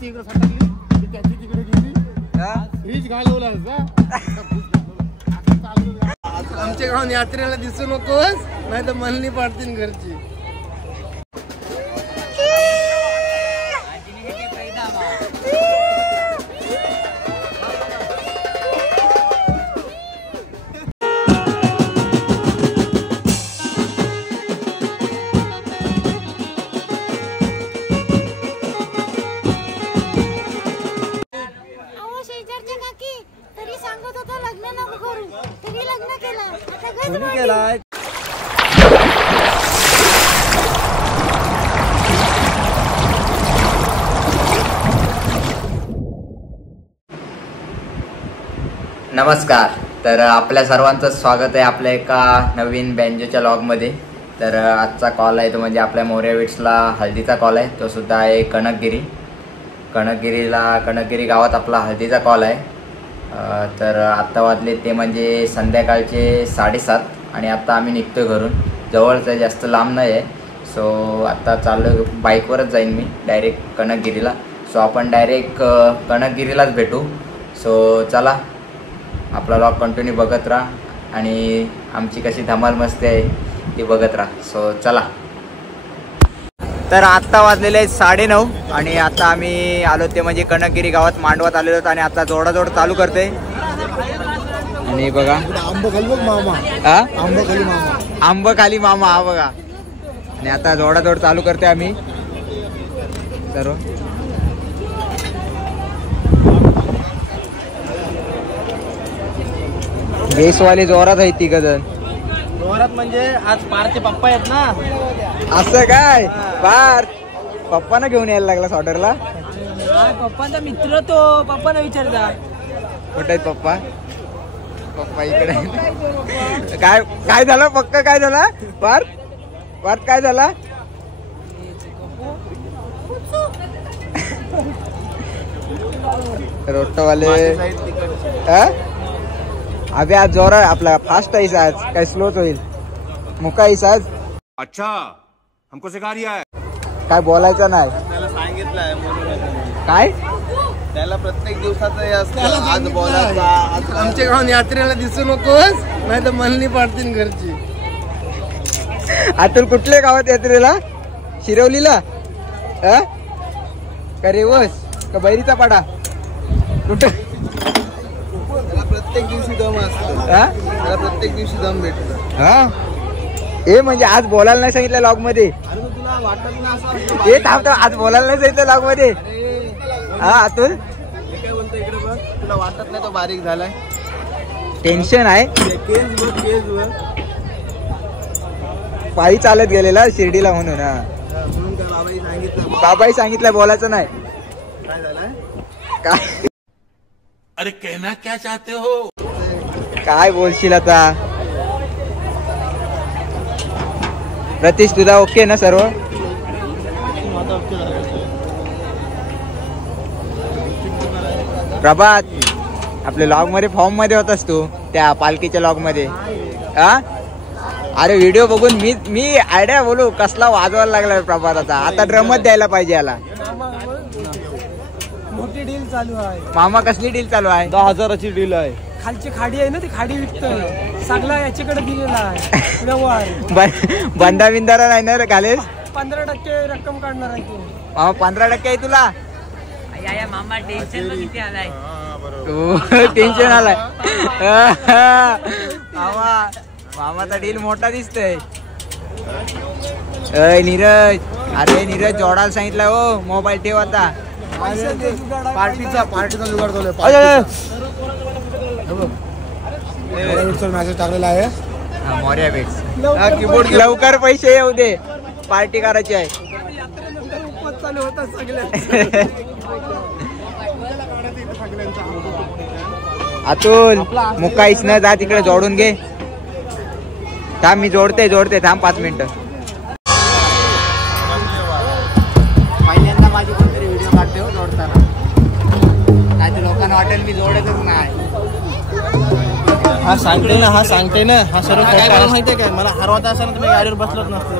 त्याची इकडे सटकली, त्याची तिकडे गेली, फ्रीज घालवला. आमच्या गावात यात्रेला दिसू नकोस, नाही तर मनली पाडतील घरची. नमस्कार. तर आपल्या सर्वांचं स्वागत आहे आपल्या एका नवीन बँजोच्या लॉगमध्ये. तर आजचा कॉल आहे तो म्हणजे आपल्या मोर्या विट्सला हळदीचा कॉल आहे. तो सुद्धा आहे कणकगिरी गावात आपला हळदीचा कॉल आहे. तर आत्ता वाजले ते म्हणजे संध्याकाळचे 7:30 आणि आता आम्ही निघतोय घरून. जवळच आहे, जास्त लांब नाही आहे. सो आत्ता चाललो, बाईकवरच जाईन मी डायरेक्ट कणकगिरीला. सो आपण डायरेक्ट कणकगिरीलाच भेटू. सो चला, आपला लॉग कंटिन्यू बघत राहा आणि आमची कशी धमाल मस्ती आहे ती बघत राहा. सो चला. तर आत्ता वाजलेले आहेत 9:30 आणि आता आम्ही आलो ते म्हणजे कणकगिरी गावात मांडवात आलेलो आहोत आणि आता जोडाजोड चालू करते. आणि बघा आंबखाली मामा हा बघा. आणि आता जोडाजोड चालू करते आम्ही सर्व. बेसवाले जोरात आहेत तिघ जण. जोरात म्हणजे आज पारचे पप्पा आहेत ना. असं काय? पार पप्पांना घेऊन यायला लागला ऑर्डरला. पप्पांचा मित्र तो, पप्पांना विचारता कुठे आहेत पप्पा. पप्पा इकडे. काय काय झालं पक्का, काय झाला पार काय झाला. रोटवाले अबे आज जोर आहे आपला. फास्ट आहे आज, काय स्लोच होईल. मुका आहे आज. अच्छा हमको सिखा रिया है. काय बोलायचं नाही. त्याला सांगितलंय काय, त्याला प्रत्येक दिवसाचं आज बोलायचा. आमच्या गावात यात्रेला दिसू नकोस, नाही तर मनली पाडतील घरची. आतून कुठल्या गावात यात्रेला? शिरवलीला का रेवस का बैरीचा पाडा कुठं? प्रत्येक दिवशी दम असतो. त्याला प्रत्येक दिवशी दम भेटतो. हा हे म्हणजे आज बोलायला नाही सांगितलं लॉग मध्ये. तुला वाटत ना असं हे थांबतो, आज बोलायला नाही सांगितलं लॉग मध्ये. हा अतुल काय बोलतो इकडे बघ. तुला वाटत नाही तो बारीक झालाय. टेन्शन आहे. केस बघ. पायी चालत गेलेला शिर्डीला म्हणून. हा म्हणून काय बाबाई सांगितलं. बाबाही सांगितलं बोलायचं नाही. काय झालंय काय? अरे कहना क्या चाहते हो. काय बोलशील आता. रतीश तुझा ओके ना सर्व. प्रभात आपल्या लॉग मध्ये फॉर्म मध्ये होतास तू त्या पालखीच्या लॉग मध्ये. हा अरे व्हिडिओ बघून मी आयडिया बोलू कसला वाजवायला लागला प्रभाताचा. आता ड्रमच द्यायला पाहिजे याला. मोठी डील चालू आहे. मामा कसली डील चालू आहे? 10,000ची डील आहे. खालची खाडी आहे ना, ती खाडी विकतोय. सगळा याच्याकडे दिलेला आहे व्यवहार. बंदा बिंदारा नाही ना घालेस. 15% रक्कम काढणार आहे तू. मामा 15% आहे तुला. मामा टेन्शन किती आलाय. टेन्शन आलाय. मामाचा डील मोठा दिसतोय. नीरज, अरे नीरज जोडायला सांगितलं हो. मोबाईल ठेव आता. पार्टीचा जुगाड चालू मेसेज टाकलेला आहे. मोर्या बिट्स कीबोर्ड लवकर पैसे येऊ दे, पार्टी करायची आहे. चालू होता सगळ्या. अतुल मुकाईस न जा तिकडे जोडून घे. थांब मी जोडते थांब 5 मिनिटं. पहिल्यांदा माझी कोणतरी व्हिडिओ काढते हो जोडताना, नाही तर लोकांना वाटेल मी जोडतच नाही. हा सांगते ना हा सर्व माहितीये काय. मला हरवायचा असेल तर मी गाडीवर बसलोच नसतो.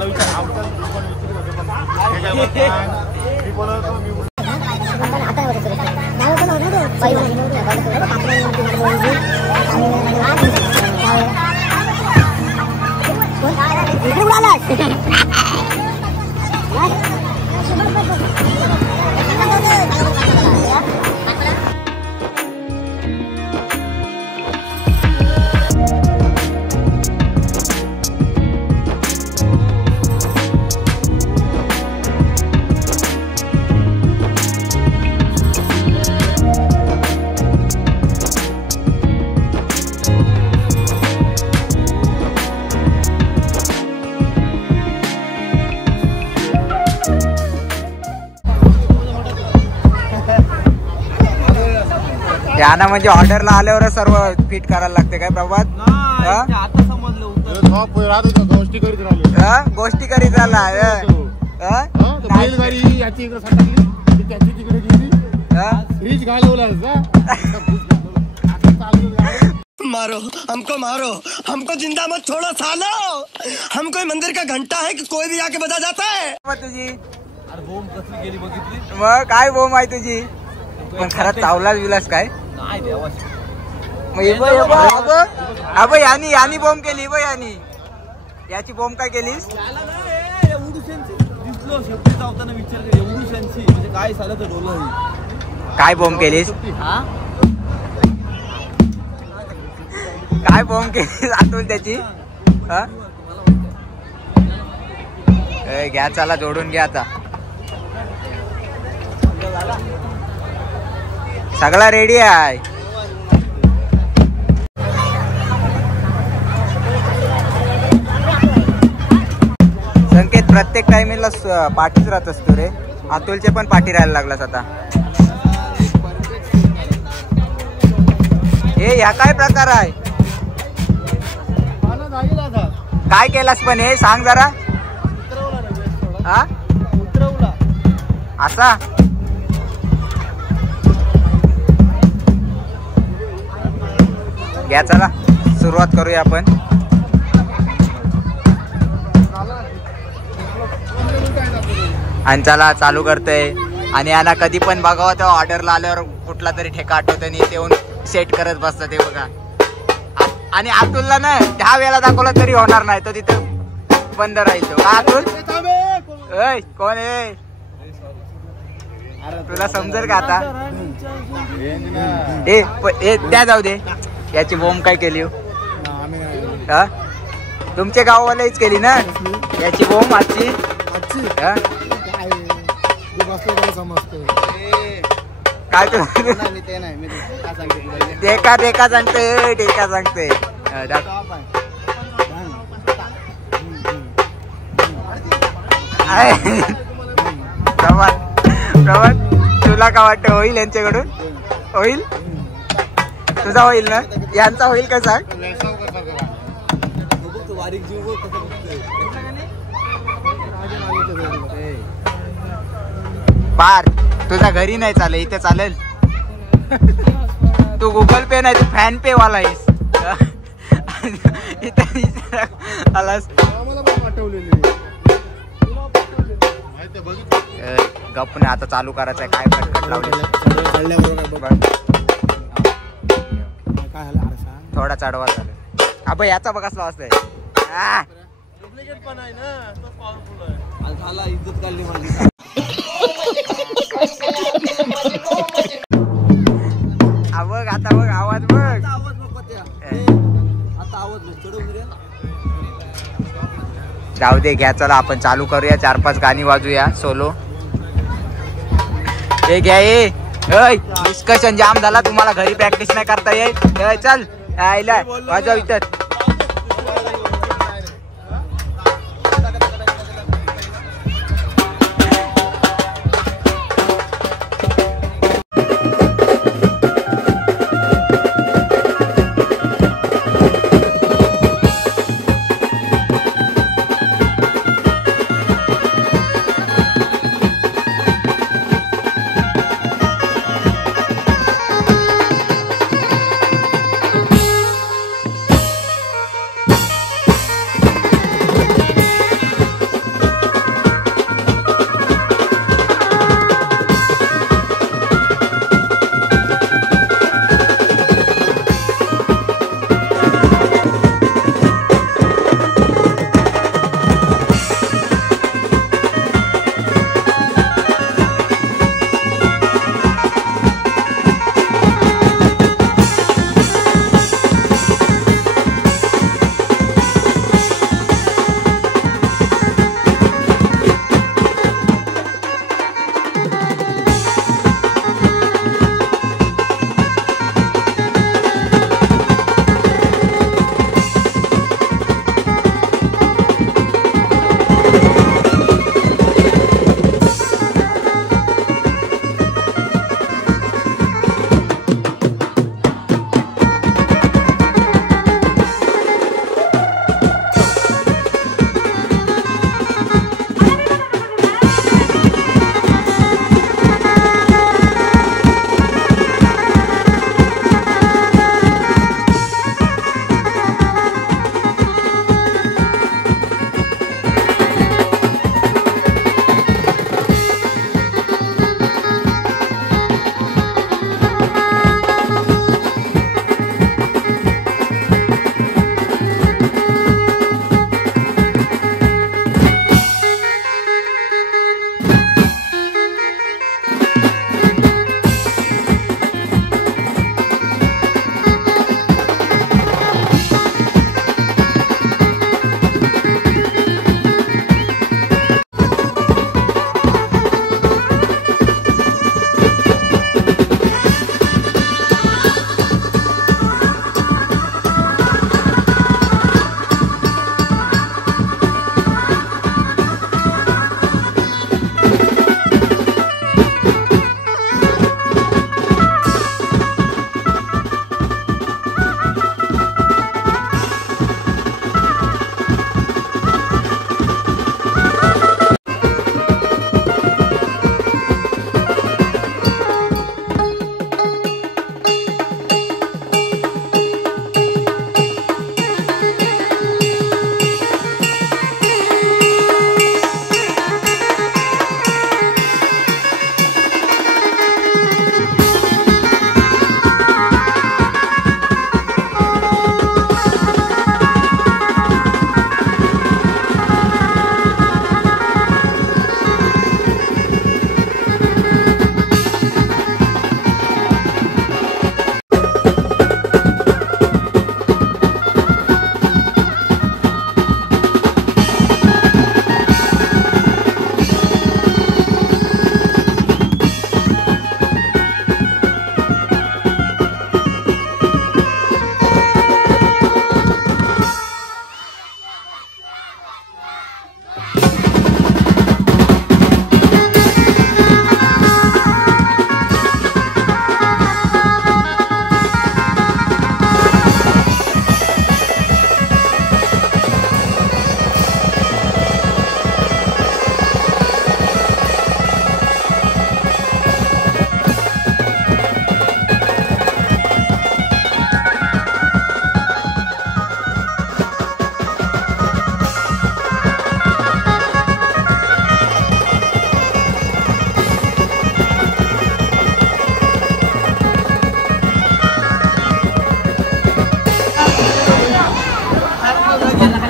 याना म्हणजे ऑर्डरला आल्यावर सर्व फिट करायला लागते काय प्रभात? आता समजलं गोष्टी करीत झाला बैलगाडी याची इकडे सटकली त्याची तिकडे गेली फ्रीज घालवला मारो हमको जिंदा मत छोड़ो सालो हम कोई मंदिर का घंटा है कि कोई भी आके बजा जाता है तुझी. अरे बोम कसली गेली बघितली मग काय बोम आहे तुझी? पण खरंच चावला विलास काय? नाही देवा अब यानी बॉम्ब केली ब यानी याची बॉम्ब काय केलीस? दिसलो शेपटी चावताना विचार कर एवढी म्हणजे काय झालं तर डोलं काय बॉम्ब केलीस? काय बॉम्ब केलीस आतून त्याची? घ्या चला जोडून घ्या आता. सगळा रेडी आहे. संकेत प्रत्येक टायमिंगला पाठीच राहत असतो रे. अतुलचे पण पाठी राहायला लागलास आता. हे ह्या काय प्रकार आहे? काय केलास पण हे सांग जरा. हा असा घ्या चला सुरुवात करूया आपण. आणि चला चालू करतोय. आणि यांना कधी पण बघावं तेव्हा ऑर्डरला आल्यावर कुठला तरी ठेका आठवत आणि ते येऊन सेट करत बसतं ते बघा. आणि अतुलला ना 10 वेळा दाखवला तरी होणार नाही तो तिथं बंद राहील तो. अतुल कोण आहे? तुला समजेल का आता? ए त्या जाऊ दे. याची बोंब काय केली? हा तुमच्या गाववाल्याच केली ना याची बोंब आजची? काय तू टेका सांगते. प्रभात तुला काय वाटतं होईल यांच्याकडून? होईल? तुझा होईल ना? यांचा होईल का सांग? पार तुझा घरी नाही चालेल इथे चालेल. तू गुगल पे नाही तू फॅन पे वाला आहेस. आलास गप नाही आता चालू करायचंय. काय कटकट लावले थोडा चढवा चालेल. अब याचा बघ कसला वाजतंय. इज्जत काढली माझी. बघ आता बघ आवाज बघ. जाऊ दे घ्या चला आपण चालू करूया. 4-5 गाणी वाजूया सोलो. हे घ्या ये डिस्कशन जाम झाला. तुम्हाला घरी प्रॅक्टिस नाही करता येईल. चल आयला वाजव इथं.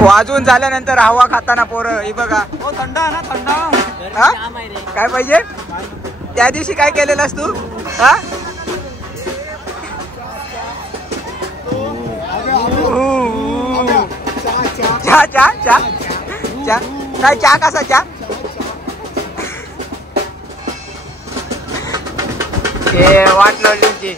वाजून झाल्यानंतर हवा खाताना पोरं ही बघा. थंड आहे ना, थंड. हा? काय पाहिजे? त्या दिवशी काय केलेलंस तू? हा? चहा चहा चहा चहा काय चहा कसा चहा? हे वाट लावली.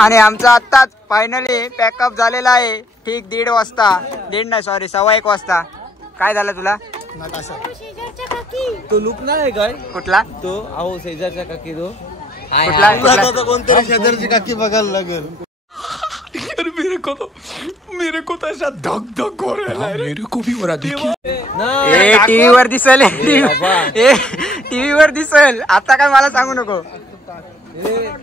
आणि आमचा आत्ताच फायनली पॅकअप झालेला आहे. ठीक 1:30 वाजता, 1:30 नाही सॉरी 1:15 वाजता. काय झालं तुला? तो लुक नाही काय कुठला तो? अहो शेजारच्या काकी तो कुठला कोणतरी शेजारची काकी बघायला लागेल. देखो तो मेरे को तो ऐसा धक धक हो रहा है। मेरे को भी हो रहा देखिए। टीव्ही वर दिसल टीव्ही वर दिसल आता काय मला सांगू नको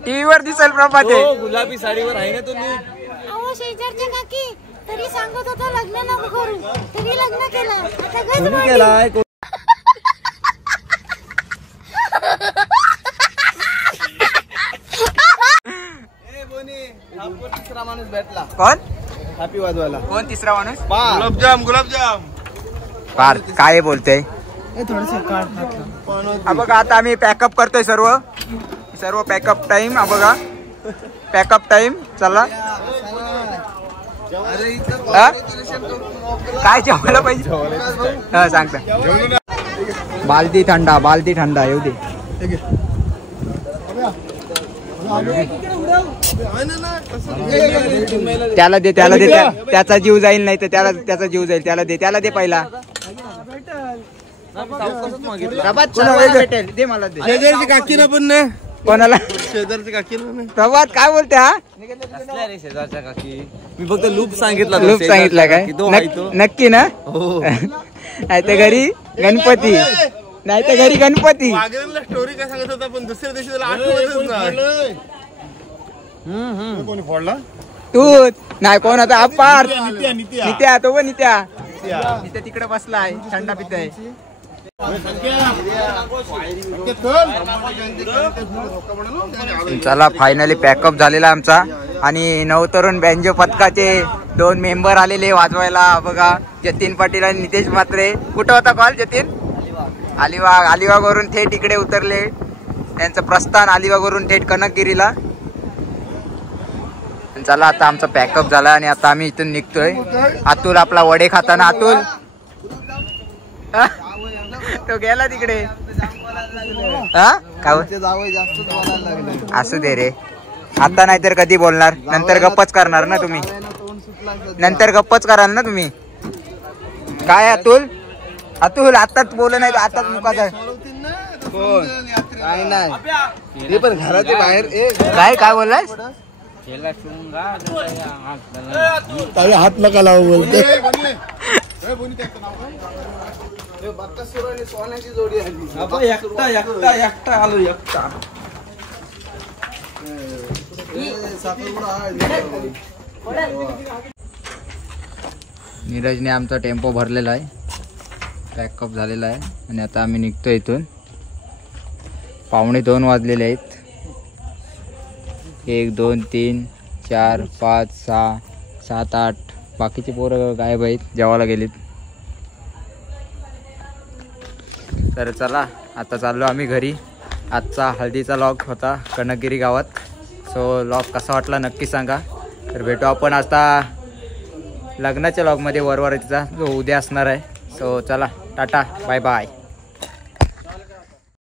टीव्ही वर दिसल प्रभात गुलाबी साडीवर आहे ना तुम्ही अहो शेजारच्या काकी तरी सांगत होता लग्न नको करू तरी लग्न केलं आता गज केलाय तिसरा माणूस भेटला कोण हॅपी वाजवायला कोण तिसरा माणूस गुलाबजाम फार काय बोलतोय बघा आता आम्ही पॅकअप करतोय सर्व पॅकअप टाइम बघा पॅकअप टाइम चला काय जेवायला पाहिजे हा सांगता बालदी थंडा येऊ दे त्याला दे त्याचा जीव जाईल नाही तर त्याचा जीव जाईल त्याला दे पहिला भेटेल दे मला दे शेजारची काकी ना पण कोणाला शेजारची काकी ना प्रभात काय बोलते हा शेजारच्या काकी मी फक्त लूप सांगितला काय नक्की ना नाही तर घरी गणपती स्टोरी काय सांगत होता पण दुसऱ्या दिवशी त्याला आठवतच नाही कोणी फोडला तू नाही कोण आता अपार नित्या तो पण नित्या तिकडे बसलाय थंडा पिताय चला फायनली पॅकअप झालेला आमचा आणि नवतरुण बँजो पथकाचे 2 मेंबर आलेले वाजवायला बघा जतीन पाटील आणि नितेश म्हात्रे कुठं होता कॉल जतीन अलिबाग वरून थेट इकडे उतरले त्यांचं प्रस्थान अलिबाग वरून थेट कनकगिरीला चला आता आमचा पॅकअप झाला आणि आता आम्ही इथून निघतोय अतुल आपला वडे खाताना अतुल तो गेला तिकडे असू दे रे आता नाहीतर कधी बोलणार नंतर गप्पच करणार ना तुम्ही काय अतुल आताच बोल नाही आताच मुका नाही पण घराच्या बाहेर काय बोललास हात नका लावू बोलते सोन्याची जोडी एकटा आलो एकटा नीरजने आमचा टेम्पो भरलेला आहे पॅकअप झालेला आहे आणि आता आम्ही निघतो इथून 1:45 वाजलेले आहेत 1 2 3 4 5 6 7 8 बाकीचे पोरं गायब आहेत जेवायला गेलीत तर चला आता चाललो आम्ही घरी आजचा हळदीचा लॉग होता कनकगिरी गावात सो लॉग कसा वाटला नक्की सांगा तर भेटू आपण आता लग्नाच्या लॉगमध्ये वरवरतीचा जो उद्या असणार आहे सो चला टाटा बाय बाय